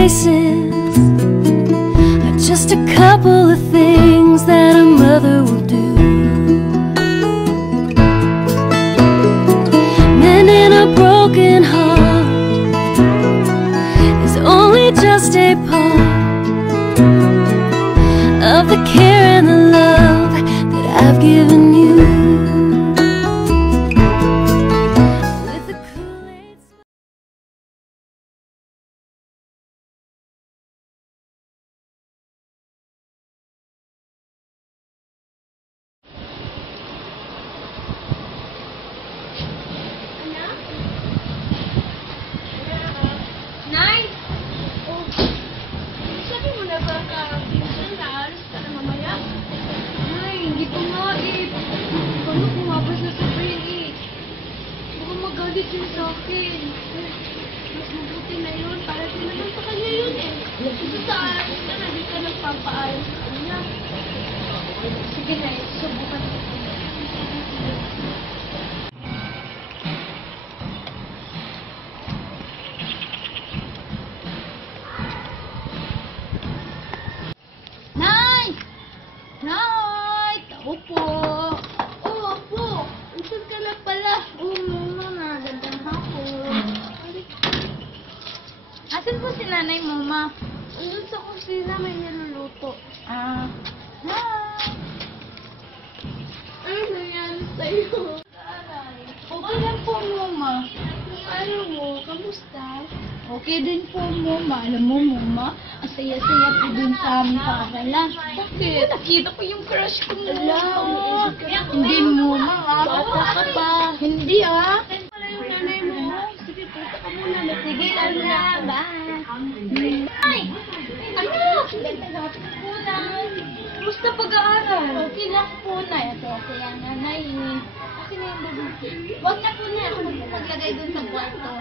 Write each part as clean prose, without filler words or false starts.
faces are just a couple of things that a mother will do. Mending a broken heart is only just a part of the care and the love that I've given you. Nay! Oh, sabi mo na ba pinsan na alis ka na mamaya? Nay, hindi pa nga eh. Paano kung mabas na sabihin eh? Baka magalit yun sa akin. Mas mabuti na yun. Para din naman sa kanya yun eh. Ito sa alis ka na, di ka nagpapaalis sa kanya. Sige Nay, subukan ko. Nay! Nay! Tao po! Oo, po! Usod ka na pala. Oo, mama. Magandang hapon. Asan po si nanay mo, ma? Andun sa kusina, may niluluto. Nay! Ano nangyari sa'yo? Nanay. Okay lang po, mama. Ano mo? Kamusta? Okay din po, mama. Alam mo, mama, ang saya-saya po dun sa aming paaralan. Bakit? Nakita ko yung crush ko mo. Hindi mo, mama. Bata ka pa. Hindi, ah. Pala yung nanay mo. Sige, puta ka muna. Sige, ala. Bye. Ay! Ano? Ganda natin po, nay. Kumusta pag-aaral? Okay lang po, nay. Saya-saya, nanay. Okay na yung babuti. Huwag na po na. Ako magpapaglagay dun sa kwarto.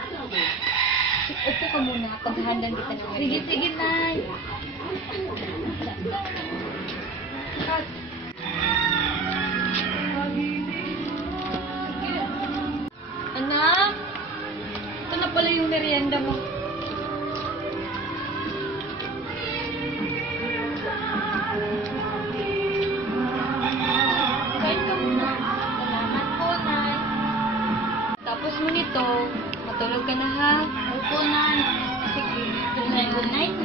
Upo ka muna, paghahandan kita ng sige, sige, Nay. Anak, ito na pala yung merienda mo. Kain ka muna. Salamat po, Nay. Tapos mo nito, matulog ka na ha? Opo, Nay. Sige. Good night, Nay. Good night.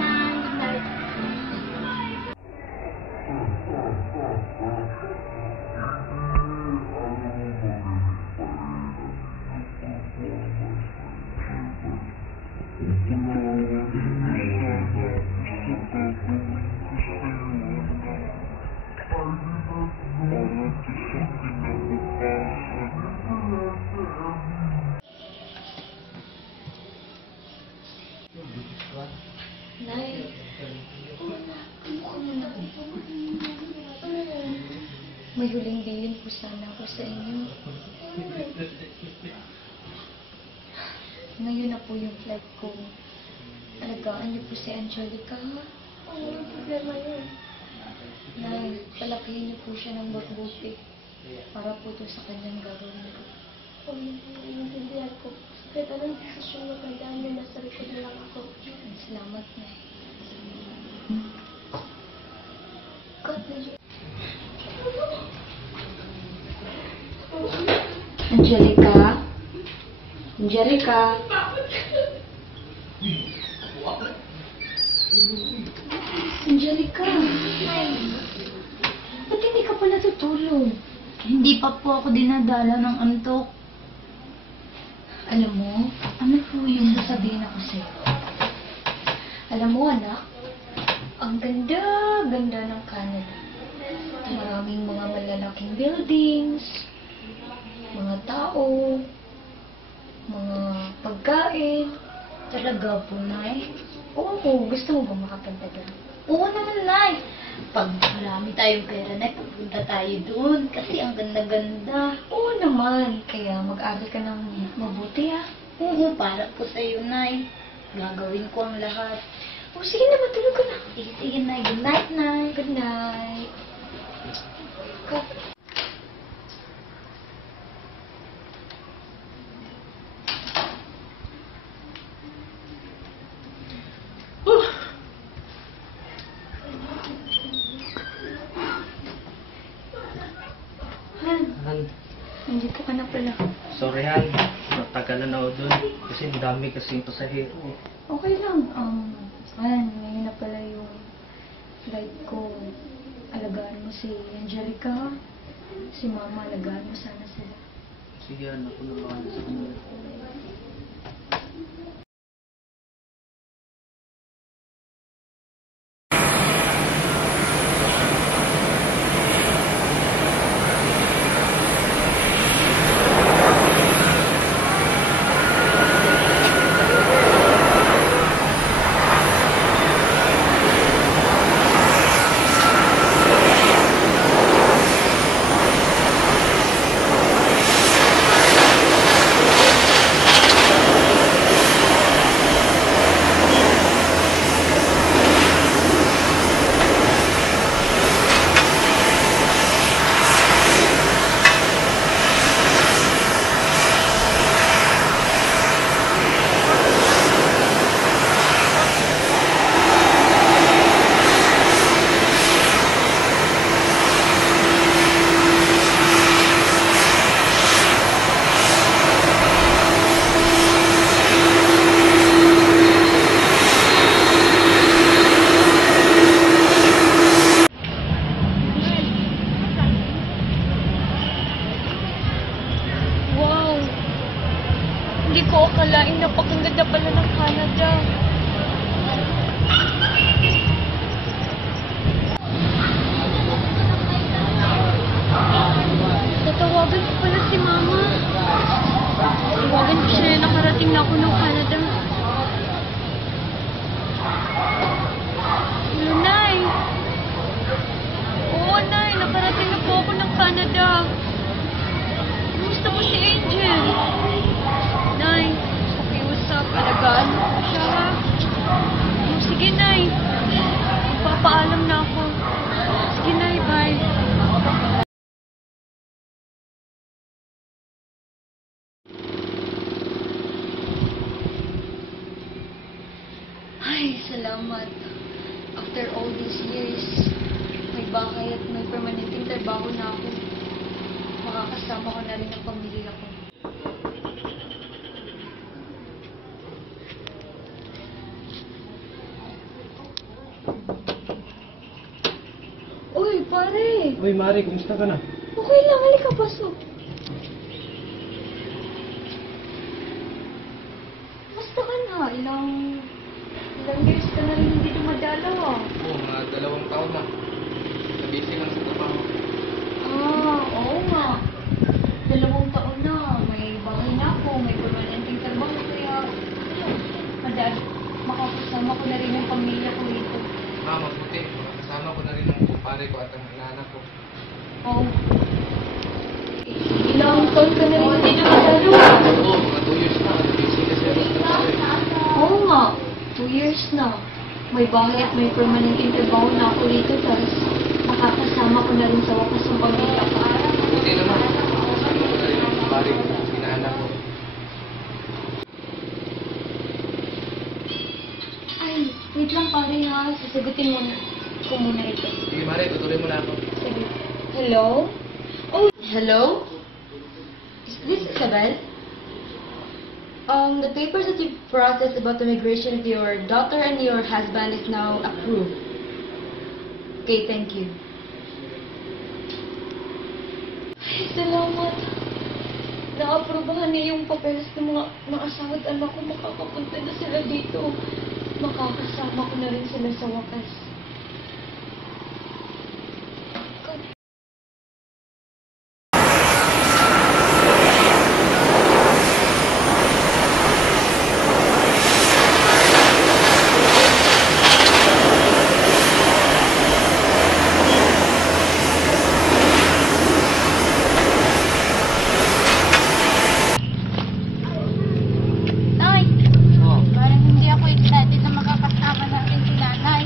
Nay, may huling bilin po sana ako sa inyo. Ngayon na po yung flight ko. Alagaan niyo po si Angelica. Oo, problema yun. Nay, palakihin niyo po siya ng mabuti para po ito sa kanyang gagawin ko. Kung naiintindihan ko, kahit anong desisyon mo, tandaan niyo, nasa likod na lang ako. Salamat, Nay. God bless you. Angelica? Angelica? Angelica? Ba't hindi ka pa natutulog? Hindi pa po ako dinadala ng antok. Alam mo, ano po yung sasabihin ako sa'yo? Alam mo, anak, ang ganda-ganda ng Canada. Maraming mga malalaking buildings, mga tao, mga pagkain. Talaga po, Nay? Oo, gusto mo ba makapunta doon? Oo naman, Nay. Pag marami tayong pera, Nay, pupunta tayo doon. Kasi ang ganda-ganda. Oo naman, kaya mag-aral ka ng mabuti, ah. Oo, para po sa'yo, Nay. Gagawin ko ang lahat. O, sige na, matulog ka na. Sige, sige, Nay. Good night, Nay. Good night. Dito ka na pala. Sorry Han, natagalan na ako dun. Kasi ang dami kasing pasahero. Okay lang. Han, ngayon na pala yung flight ko. Alagaan mo si Angelica, ha? Si Mama, alagaan mo sana sila. Sige Han, ako na bahala sa kanila. Wow! Hindi ko akalain napakaganda pala ng Canada. Tatawagan ko pala si Mama. Tawagan ko siya na nakarating na ako ng Canada. Hello, Nay. Oo, Nay. Nakarating na po ako ng Canada. Gusto mo si Angel? Nay, pakiusap. Alagaan mo ko siya, ha? Sige, Nay. Magpapaalam na ako. Sige, Nay. Bye. Ay, salamat. After all these years, may bahay at may permanenteng trabaho na ako. Makakasama ko na rin ang pamilya ko. Uy, pare! Uy Mari, kumusta ka na? Okay lang, halika, pasok. Basta ka na, ilang years ka na rin hindi dumadalaw, ah. Oo, mga 2 taon na. Nabisi lang sa trabaho. Oo nga. 2 taon na. May bahay na ako, may permanenteng trabaho, kaya madali. Makakasama ko na rin yung pamilya ko dito. Mabuti. Kasama ko na rin ang kumpare ko at ang inanak ko. Oo. Ilang taon ka na rin hindi dumadalaw. Oo, mga 2 years na. Nabisi kasi ako sa trabaho. Oo nga. 2 years na. May bahay at may permanenteng trabaho na ako dito, tapos makakasama ko na rin sa wakas ng pamilya ko. Buti naman. Kasama ko na rin ang kumpare ko at inanak ko. Ay, wait lang pare ha. Sasagutin ko muna ito. Sige Mari, tutuloy mo na ako. Sige. Hello? Oh, hello? Is this Isabel? The papers that you processed about the migration of your daughter and your husband is now approved. Okay, thank you. Ay, salamat. Na-aprobahan niya yung papeles ng mga asawa at anak ko. Makakapunta na sila dito. Makakasama ko na rin sila sa wakas. Nay, Oo. parang hindi ako excited na makakasama natin si Nanay.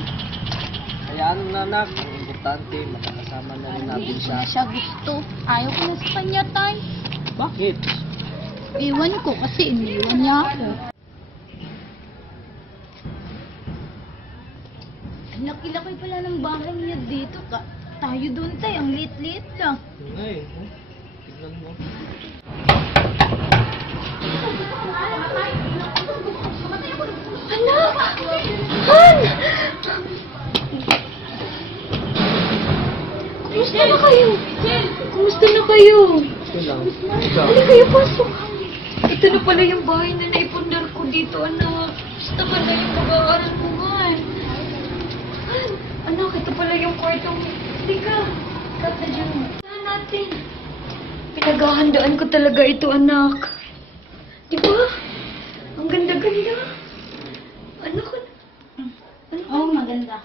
Hayaan mo na anak. Ang importante, makakasama na rin natin Hindi siya. na siya gusto. Ayaw ko na sa kanya, Tay. Bakit? Iwan ko kasi iniwan niya ako. Ang laki-laki pala ng bahay niya dito. Tayo doon, Tay. Ang liit-liit lang. Ngay, Tingnan mo. Anak! Han! Kumusta na kayo? Kumusta na kayo? Ito lang. Ikaw. Hindi kayo pasok. Ito na pala yung bahay na naipundar ko dito, anak. Basta ka na yung mag-aaral mo, Han. Han, anak, ito pala yung kwarto mo. Tika, kat na dyan. Saan natin? Pinaghahandaan ko talaga ito, anak. Di ba? Ang ganda-ganda. Anak, Oo, maganda.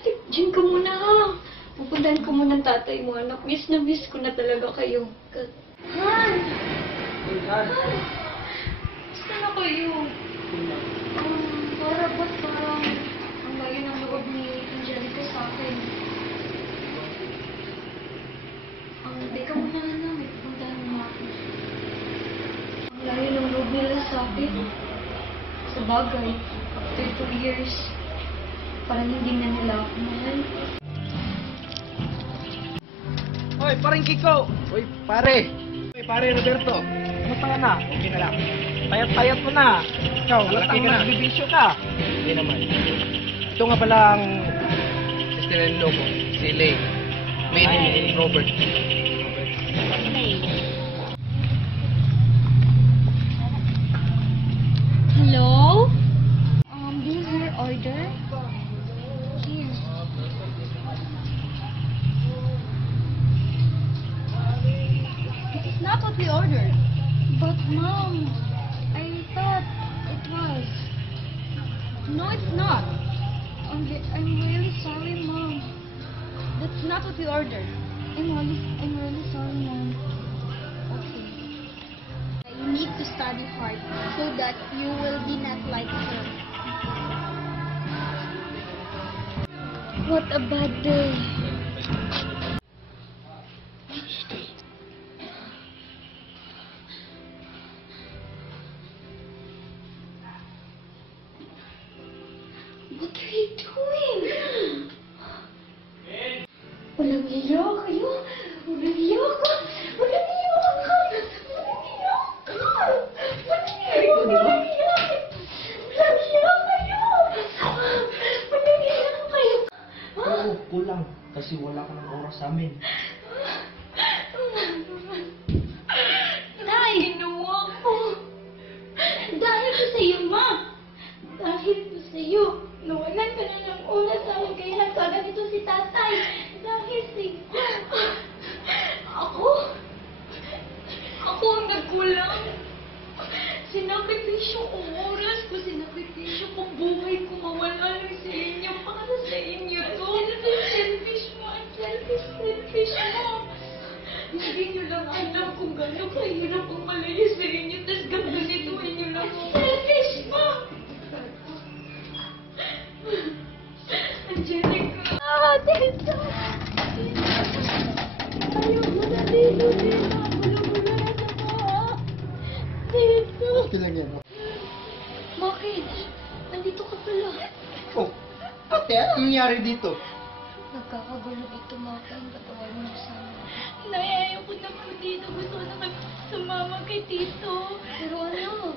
Halip, dyan ka muna, ha? Pupuntahan ko muna ang tatay mo, anak. Miss na miss ko na talaga kayo. Han! Han! Basta na kayo. Para ba't parang ang layo ng loob ni Angelica sa akin? Hindi ka muna, anak. May pupuntahan mo ako. Ang layo ng loob nila sa akin. Sa bagay, after 2 years, parang hindi na nila ako mahal. Hoy, paring Kiko! Hoy, pare! Hoy, pare Roberto! Kamusta ka na? Okay na lang. Payat-payat mo na. Ikaw, malaki ka na. Nagbibisyo ka. Hindi naman. Ito nga pala ang sister-in-law ko, si Lay. Maiden in Robert. Hello? This is your order? Here. It's not what we ordered. But Mom, I thought it was. No, it's not. I'm really sorry, Mom. That's not what we ordered. I'm really sorry, Mom. Okay. You need to study hard so that you will be not like her. What a bad day. What are you doing? Walang iya kayo. Walang iya ka. Walang iya ka. Walang iya ka. Walang iya ka. Walang iya ka. Walang iya kayo. Walang iya kayo. Oo, kulang. Kasi wala ka ng oras sa amin. Tay, ginawa ko. Dahil ko sa iyo, Ma. Dahil ko sa iyo. Nawalan ka na ng oras sa akin kaya nagkaganito si tatay. Dahil sa iyo. Ako ang nagkulang. Sinakripisyo ko oras ko, sinakripisyo ko buhay ko, mawala lang sa inyo. Para sa inyo to. Selfish mo, ang selfish mo. Hindi nyo lang alam kung gano'ng kahirap ang malayo sa inyo, tas gaganituhin nyo lang. Selfish mo! Angelica! Dito! Ayaw mo na dito, dito! Gulo-gulo na sa mga! Dito! Okay lang yan. Bakit? Nandito ka pala. Oh, ate, anong nangyari dito? Nagkakagulo dito, Maki. Katawan mo sa amin. Nay, ayaw ko na po dito. Gusto ko naman sumama kay Tito. Pero ano?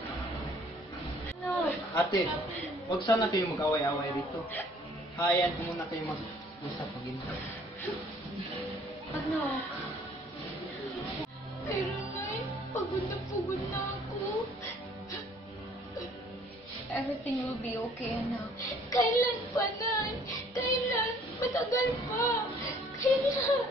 Ano? Ate, huwag sana kayo mag-away-away rito. Hayaan ko muna kayo mag-usap pag-intay. Ano? Pero Nay, pagod na ako. Everything will be okay, anak. Kailan pa, Nay? Kailan? Matagal pa. Kailan?